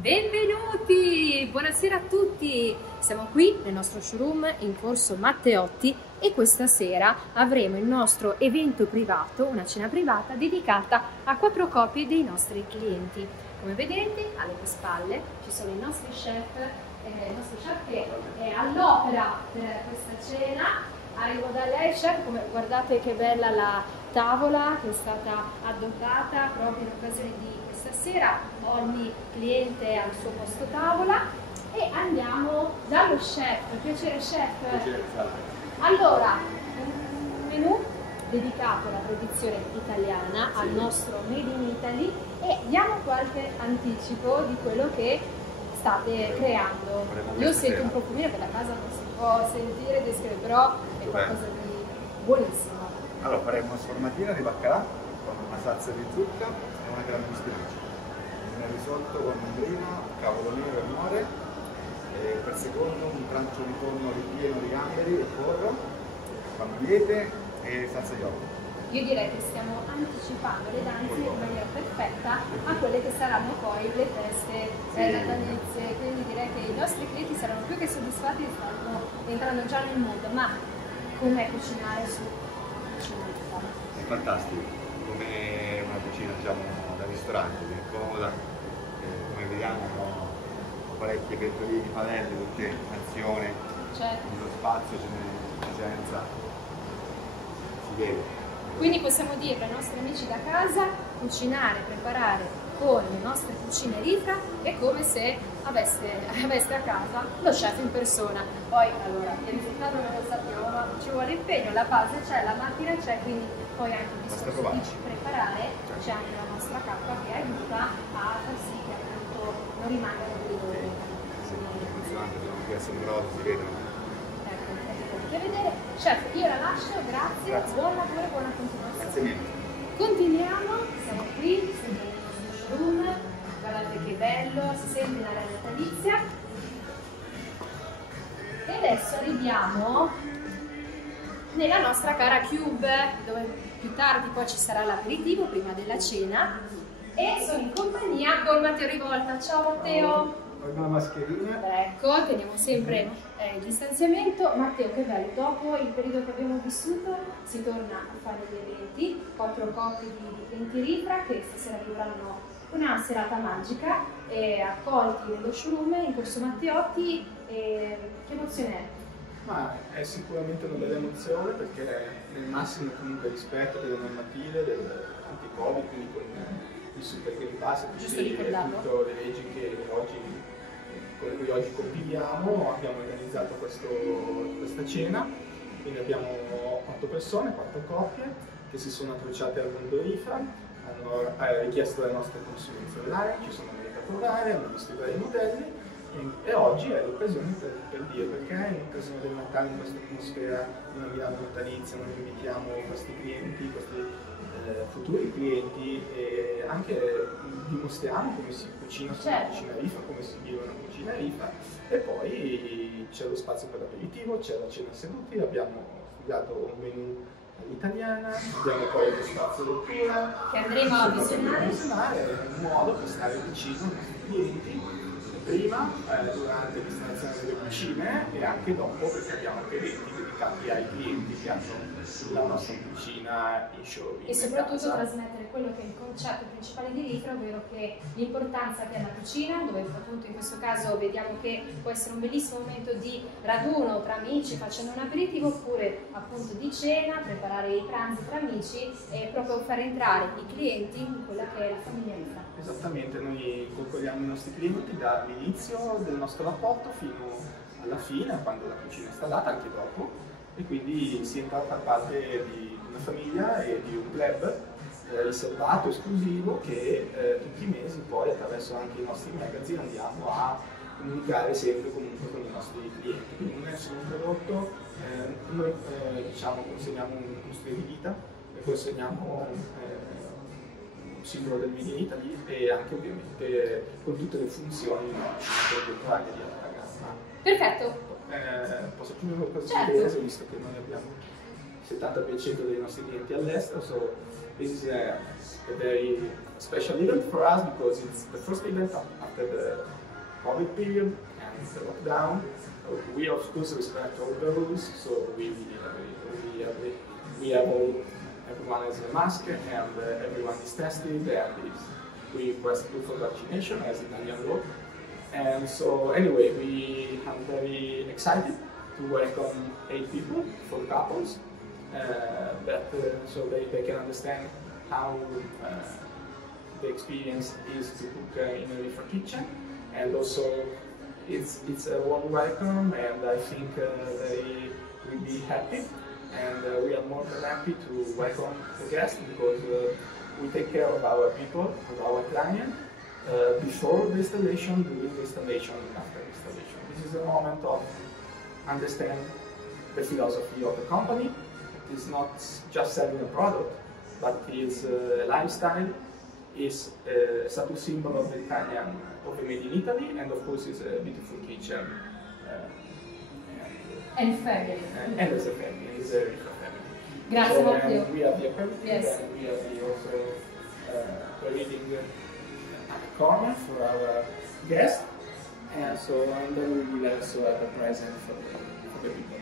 Benvenuti! Buonasera a tutti! Siamo qui nel nostro showroom in corso Matteotti e questa sera avremo il nostro evento privato, una cena privata dedicata a 4 coppie dei nostri clienti. Come vedete alle mie spalle ci sono i nostri chef che è all'opera per questa cena. Arrivo da lei, chef, guardate che bella la tavola che è stata adottata proprio in occasione di questa sera. Ogni cliente ha il suo posto tavola e andiamo dallo chef. Piacere chef. Piacere. Allora, un menù dedicato alla tradizione italiana, al nostro Made in Italy, e diamo qualche anticipo di quello che state creando. Io sento un profumino che da casa non si può sentire, descrivere, però è qualcosa di buonissimo. Allora faremo una sformatina di baccalà con una salsa di zucca e una crema di spinaci. Un risotto con mandrina, cavolo nero e more, e per secondo un pranzo di tonno ripieno di gamberi e porro, pannogliete e salsa di uovo. Io direi che stiamo anticipando le danze in maniera perfetta a quelle che saranno poi le feste natalizie, quindi direi che i nostri clienti saranno più che soddisfatti e stanno entrando già nel mondo. Ma com'è cucinare su cucina? È fantastico, come una cucina diciamo da ristorante, è comoda, come vediamo parecchie pentolini, padelle, tutte in azione, nello spazio ce n'è presenza, si vede. Quindi possiamo dire ai nostri amici da casa, cucinare, preparare con le nostre cucine Rifra è come se aveste a casa lo chef in persona. Poi allora il risultato non lo sappiamo, ma ci vuole impegno, la base c'è, la macchina c'è, quindi poi anche il discorso di preparare, c'è anche la nostra cappa che aiuta a far sì che appunto non rimangano dei dolori. Sì, funzionante, devono anche essere numerosi, si vedono. Da vedere. Chef, io la lascio, grazie. Buon lavoro e buona continuazione. Grazie mille. Continuiamo, siamo qui, sempre nel nostro showroom, guardate che bello, si sente l'aria natalizia. E adesso arriviamo nella nostra cara Cube, dove più tardi poi ci sarà l'aperitivo prima della cena. E sono in compagnia con Matteo Rivolta. Ciao Matteo! Ho una mascherina. Ecco, teniamo sempre il distanziamento. Matteo, che bello, dopo il periodo che abbiamo vissuto si torna a fare gli eventi, 4 coppie di clienti Rifra che stasera vivranno una serata magica, accolti nello showroom in corso Matteotti. Che emozione è? Ma è sicuramente una bella emozione perché nel massimo comunque rispetto delle normative dell'anti-Covid, quindi con il Super Green Pass e tutte le leggi con cui oggi conviviamo, abbiamo organizzato questa cena, quindi abbiamo 8 persone, 4 coppie che si sono approcciate al mondo Rifra, hanno richiesto le nostre consulenze online, ci sono venute a provare, hanno visto i vari modelli e oggi è l'occasione per dire perché in occasione del Natale, in questa atmosfera di una Milano natalizia, non invitiamo questi clienti, questi futuri clienti, e anche dimostriamo come si cucina su una cucina Rifra, come si vive una cucina Rifra, e poi c'è lo spazio per l'aperitivo, c'è la cena seduti, abbiamo studiato un menù all'italiana, abbiamo poi lo spazio lettura che andremo a visionare, un modo per stare vicino ai nostri clienti prima, durante l'installazione delle cucine e anche dopo, perché abbiamo anche eventi dedicati ai clienti che hanno la nostra cucina in showroom. E soprattutto trasmettere quello che è il concetto principale di Rifra, ovvero che l'importanza che ha la cucina, dove appunto in questo caso vediamo che può essere un bellissimo momento di raduno tra amici facendo un aperitivo, oppure appunto di cena, preparare i pranzi tra amici e proprio far entrare i clienti in quella che è la famiglia Rifra. Esattamente, noi coccoliamo i nostri clienti dall'inizio del nostro rapporto fino alla fine, quando la cucina è installata, anche dopo, e quindi si entra a far parte di una famiglia e di un club riservato, esclusivo, che tutti i mesi poi attraverso anche i nostri magazine andiamo a comunicare sempre comunque con i nostri clienti. Quindi non è solo un prodotto, noi diciamo consegniamo uno stile di vita e consegniamo un simbolo del Made in Italy e anche ovviamente con tutte le funzioni di una cucina contemporanea di alta gamma. Perfetto! Posso aggiungere qualcosa di diverso, visto che noi abbiamo il 70% dei nostri clienti all'estero, so this is a very special event for us because it's the first event after the COVID period and the lockdown. We of course respect all the rules, so we have all, everyone has a mask and everyone is tested and we request proof of vaccination as Italian law. And so anyway, I'm very excited to welcome 8 people, 4 couples, so they can understand how the experience is to cook in a Rifra kitchen, and also it's a warm welcome, and I think they will be happy, and we are more than happy to welcome the guests because we take care of our people, of our client, before the installation, during the installation, and after the installation. This is a moment of understand the philosophy of the company. It is not just selling a product, but it is a lifestyle, is a status symbol of the Italian, of the made in Italy, and of course it's a beautiful kitchen. And family. And as a family, it's a Rifra family. Grazie so, Matteo. We have the aperitif, Yes. and we have also reading corner for our guests, and then we will also have a present for the people.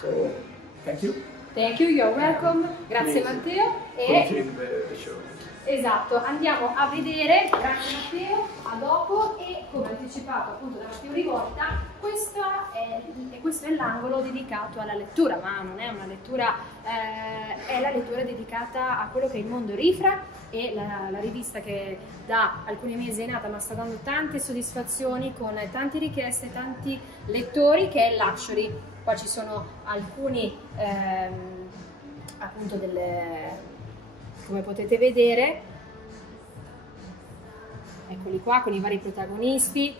So, thank you. Thank you, you're welcome. Grazie Please Matteo. continue the show. Esatto, andiamo a vedere, grazie Matteo, a dopo, e come anticipato appunto da Matteo Rivolta, questo è l'angolo dedicato alla lettura, ma non è una lettura, è la lettura dedicata a quello che è il mondo Rifra, e la rivista che da alcuni mesi è nata ma sta dando tante soddisfazioni con tante richieste, tanti lettori, che è Luxury. Qua ci sono alcuni appunto come potete vedere, eccoli qua con i vari protagonisti.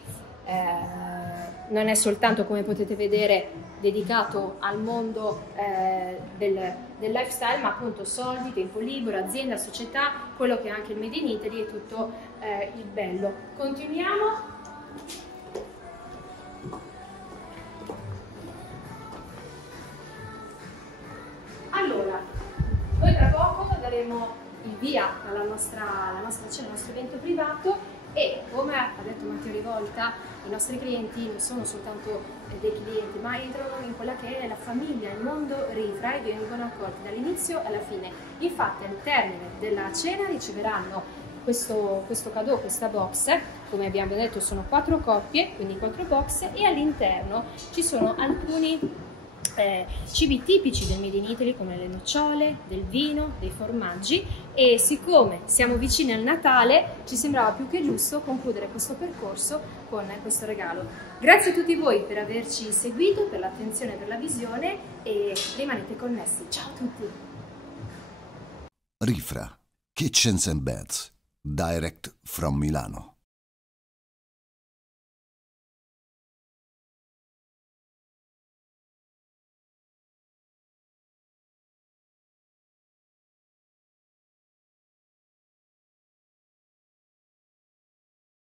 Non è soltanto, come potete vedere, dedicato al mondo del lifestyle, ma appunto soldi, tempo libero, azienda, società, quello che è anche il Made in Italy e tutto il bello. Continuiamo. Allora, noi tra poco daremo il via alla nostra cena, al nostro evento privato, e come ha detto Matteo Rivolta, i nostri clienti non sono soltanto dei clienti, ma entrano in quella che è la famiglia, il mondo Rifra, e vengono accolti dall'inizio alla fine. Infatti al termine della cena riceveranno questo cadeau, questa box. Come abbiamo detto sono 4 coppie, quindi 4 box, e all'interno ci sono alcuni cibi tipici del Made in Italy, come le nocciole, del vino, dei formaggi, e siccome siamo vicini al Natale ci sembrava più che giusto concludere questo percorso con questo regalo. Grazie a tutti voi per averci seguito, per l'attenzione e per la visione, e rimanete connessi. Ciao a tutti! Rifra Kitchens and Beds, direct from Milano.